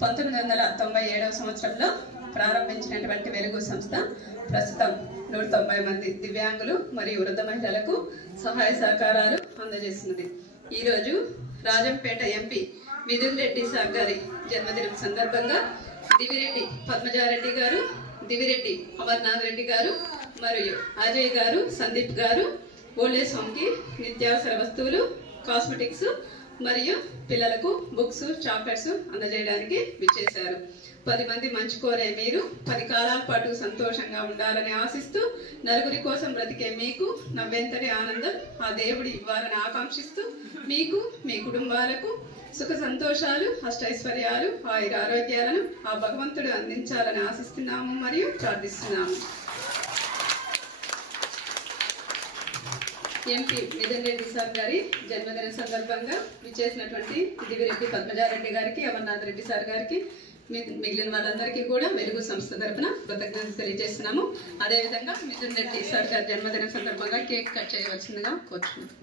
1997వ సంవత్సరంలో ప్రారంభించినటువంటి వెలుగు సంస్థ ప్రస్తుతం 190 మంది దివ్యాంగులు మరియు వృద్ధ మహిళలకు సహాయ సహకారాలు అందజేస్తున్నది. ఈరోజు రాజంపేట ఎంపీ మిథున్ రెడ్డి సార్ గారి జన్మదినం సందర్భంగా దివిరెడ్డి పద్మజారెడ్డి గారు, దివిరెడ్డి అమర్నాథ్ రెడ్డి గారు మరియు అజయ్ గారు, సందీప్ గారు ఓల్డేజ్ హోమ్ కి నిత్యావసర వస్తువులు, కాస్మెటిక్స్ మరియు పిల్లలకు బుక్స్, చాక్లెట్స్ అందజేయడానికి విచ్చేశారు. 10 మంది మంచి కోరే మీరు 10 కాలాల పాటు సంతోషంగా ఉండాలని ఆశిస్తూ, నలుగురి కోసం బ్రతికే మీకు నవ్వెంతటి ఆనందం ఆ దేవుడు ఇవ్వాలని ఆకాంక్షిస్తూ, మీకు మీ కుటుంబాలకు సుఖ సంతోషాలు, అష్టైశ్వర్యాలు, ఆయుర ఆరోగ్యాలను ఆ భగవంతుడు అందించాలని ఆశిస్తున్నాము మరియు ప్రార్థిస్తున్నాము. ఎంపీ మిథున్ రెడ్డి సార్ గారి జన్మదిన సందర్భంగా విచ్చేసినటువంటి దివిరెడ్డి పద్మజారెడ్డి గారికి, అమర్నాథ్ రెడ్డి సార్ గారికి, మిగిలిన వాళ్ళందరికీ కూడా వెలుగు సంస్థ తరఫున కృతజ్ఞతలు తెలియజేస్తున్నాము. అదేవిధంగా మిథున్ రెడ్డి సార్ గారి జన్మదిన సందర్భంగా కేక్ కట్ చేయవలసిందిగా కోరుచున్నాము.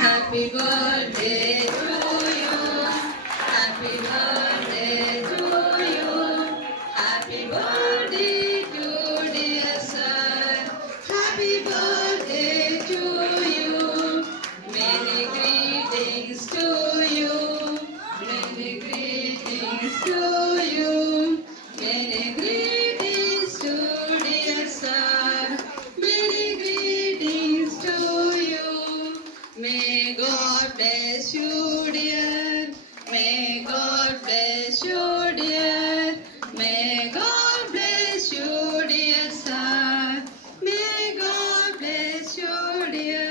Happy birthday to you, happy birthday to you, happy birthday to dear sir, happy birthday to you, many greetings to you, many greetings to you, many greetings to dear sir, many greetings to you. May God bless you, dear. May God bless you, dear. May God bless you, dear sir. May God bless you, dear.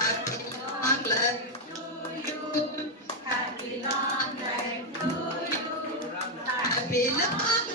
Happy long life to you. Happy long life to you. Happy long